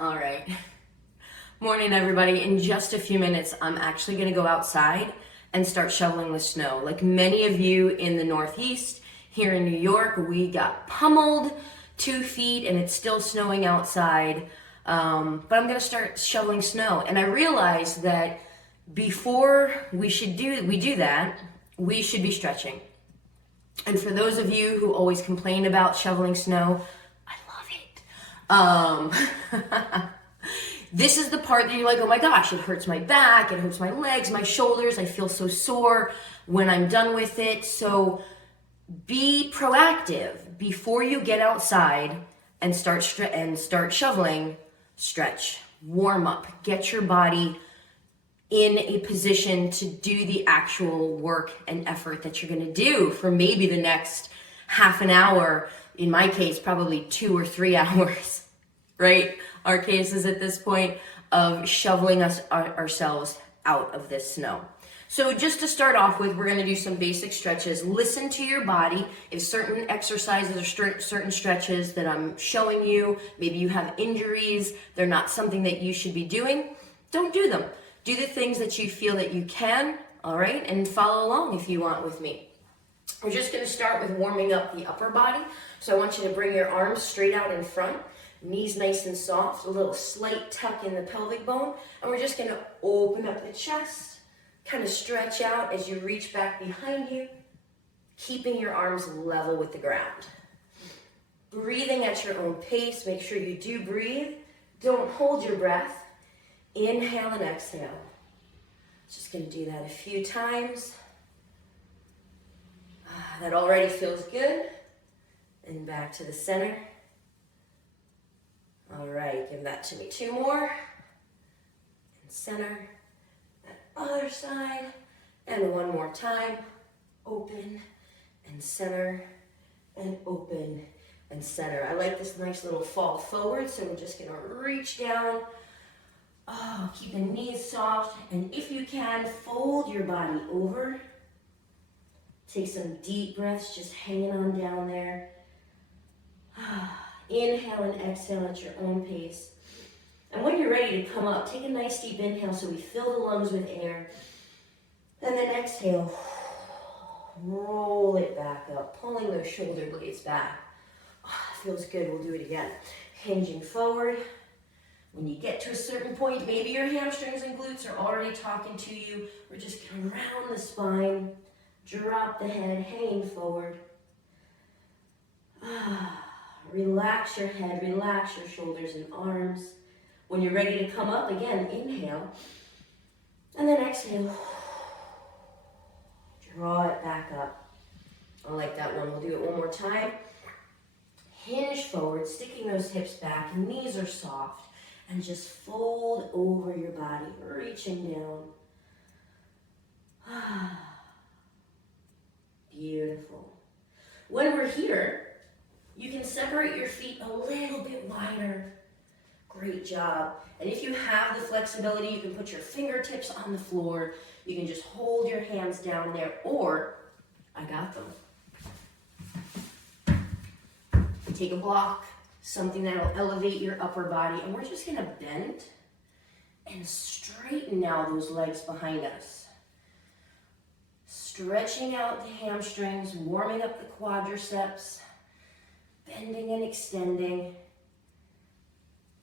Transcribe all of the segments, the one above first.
All right. Morning, everybody. In just a few minutes, I'm actually going to go outside and start shoveling the snow. Like many of you in the Northeast, here in New York, we got pummeled 2 feet and it's still snowing outside. But I'm going to start shoveling snow. And I realized that before we do that, we should be stretching. And for those of you who always complain about shoveling snow, I love it. This is the part that you're like, oh my gosh, it hurts my back, it hurts my legs, my shoulders, I feel so sore when I'm done with it. So be proactive before you get outside and start shoveling. Stretch, warm up, get your body in a position to do the actual work and effort that you're going to do for maybe the next half an hour. In my case, probably 2 or 3 hours, right? Our cases at this point of shoveling ourselves out of this snow. So just to start off with, we're going to do some basic stretches. Listen to your body. If certain exercises or certain stretches that I'm showing you, maybe you have injuries, they're not something that you should be doing, don't do them. Do the things that you feel that you can, all right? And follow along if you want with me. We're just going to start with warming up the upper body. So I want you to bring your arms straight out in front, knees nice and soft, a little slight tuck in the pelvic bone. And we're just going to open up the chest, kind of stretch out as you reach back behind you, keeping your arms level with the ground. Breathing at your own pace. Make sure you do breathe. Don't hold your breath. Inhale and exhale. Just going to do that a few times. That already feels good. And back to the center. All right, give that to me 2 more. And center. That other side. And 1 more time. Open and center. And open and center. I like this nice little fall forward, so we're just going to reach down. Oh, keep the knees soft. And if you can, fold your body over. Take some deep breaths, just hanging on down there. Inhale and exhale at your own pace. And when you're ready to come up, take a nice deep inhale so we fill the lungs with air. And then exhale. Roll it back up, pulling those shoulder blades back. Oh, feels good. We'll do it again. Hinging forward. When you get to a certain point, maybe your hamstrings and glutes are already talking to you. We're just going to round the spine. Drop the head, hanging forward. Relax your head, relax your shoulders and arms. When you're ready to come up, again, inhale. And then exhale. Draw it back up. I like that one. We'll do it one more time. Hinge forward, sticking those hips back. Knees are soft. And just fold over your body, reaching down. Beautiful. When we're here, you can separate your feet a little bit wider. Great job. And if you have the flexibility, you can put your fingertips on the floor. You can just hold your hands down there, or I got them. Take a block, something that'll elevate your upper body, and we're just gonna bend and straighten out those legs behind us. Stretching out the hamstrings, warming up the quadriceps, bending and extending.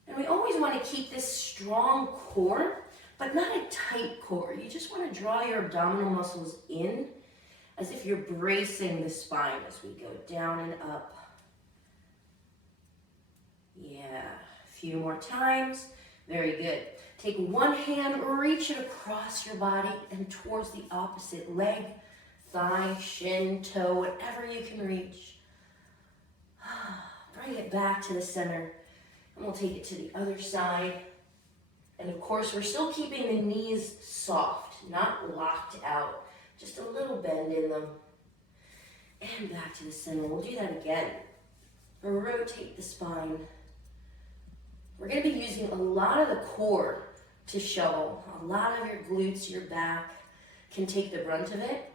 And we always want to keep this strong core, but not a tight core. You just want to draw your abdominal muscles in as if you're bracing the spine as we go down and up. Yeah, a few more times. Very good. Take one hand, reach it across your body and towards the opposite leg, thigh, shin, toe, whatever you can reach. Bring it back to the center, and we'll take it to the other side. And of course, we're still keeping the knees soft, not locked out, just a little bend in them. And back to the center. We'll do that again. Rotate the spine. We're going to be using a lot of the core to shovel. A lot of your glutes, your back can take the brunt of it.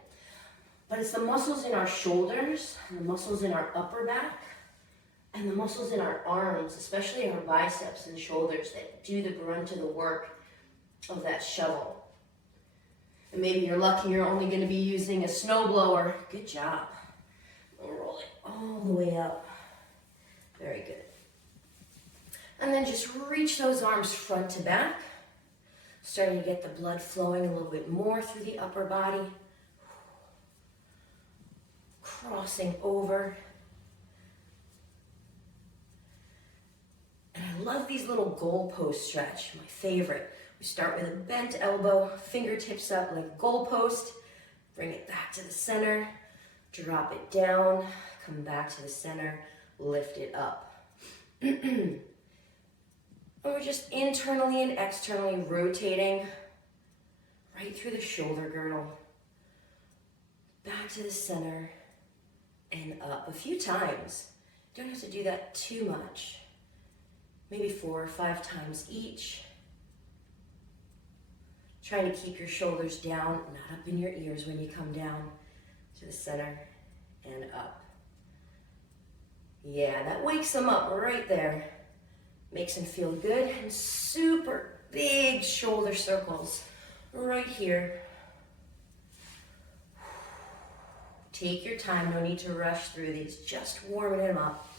But it's the muscles in our shoulders, and the muscles in our upper back And the muscles in our arms, especially our biceps and shoulders, that do the brunt of the work of that shovel. And maybe you're lucky you're only going to be using a snowblower. Good job. Roll it all the way up. Very good. And then just reach those arms front to back. Starting to get the blood flowing a little bit more through the upper body. Crossing over. And I love these little goalpost stretch, my favorite. We start with a bent elbow, fingertips up like a goalpost. Bring it back to the center. Drop it down. Come back to the center. Lift it up. And we're just internally and externally rotating right through the shoulder girdle. Back to the center and up a few times. Don't have to do that too much. Maybe 4 or 5 times each. Trying to keep your shoulders down, not up in your ears when you come down to the center and up. Yeah, that wakes them up right there. Makes them feel good. And super big shoulder circles right here. Take your time, no need to rush through these, just warming them up.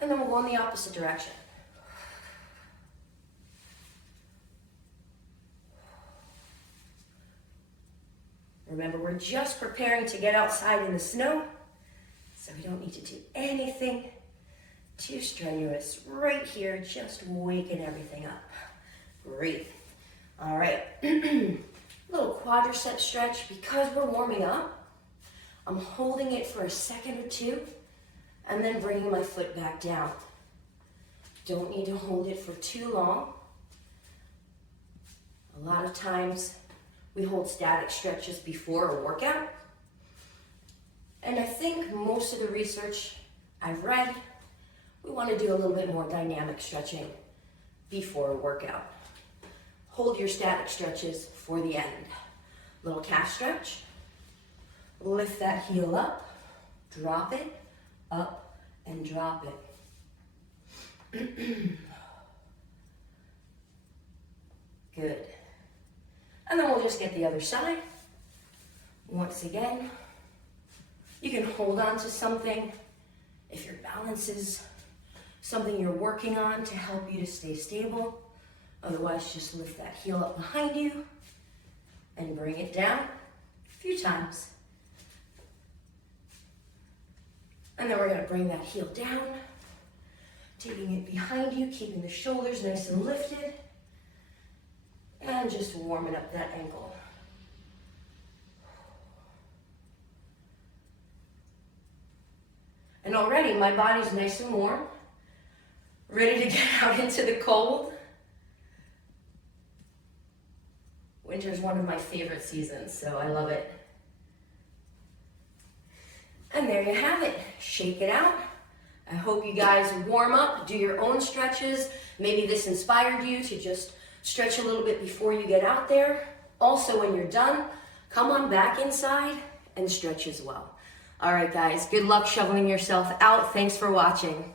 And then we'll go in the opposite direction. Remember, we're just preparing to get outside in the snow, so we don't need to do anything too strenuous. Right here, just waking everything up. Great. All right. Little quadricep stretch. Because we're warming up, I'm holding it for a second or two, and then bringing my foot back down. Don't need to hold it for too long. A lot of times, we hold static stretches before a workout. And I think most of the research I've read, we want to do a little bit more dynamic stretching before a workout. Hold your static stretches for the end. Little calf stretch. Lift that heel up, drop it, up, and drop it. Good. And then we'll just get the other side. Once again, you can hold on to something if your balance is something you're working on to help you to stay stable. Otherwise, just lift that heel up behind you and bring it down a few times. And then we're going to bring that heel down, taking it behind you, keeping the shoulders nice and lifted. And just warming up that ankle. And already my body's nice and warm, ready to get out into the cold. Winter's one of my favorite seasons, so I love it. And there you have it. Shake it out. I hope you guys warm up, do your own stretches. Maybe this inspired you to just stretch a little bit before you get out there. Also, when you're done, come on back inside and stretch as well. All right, guys, good luck shoveling yourself out. Thanks for watching.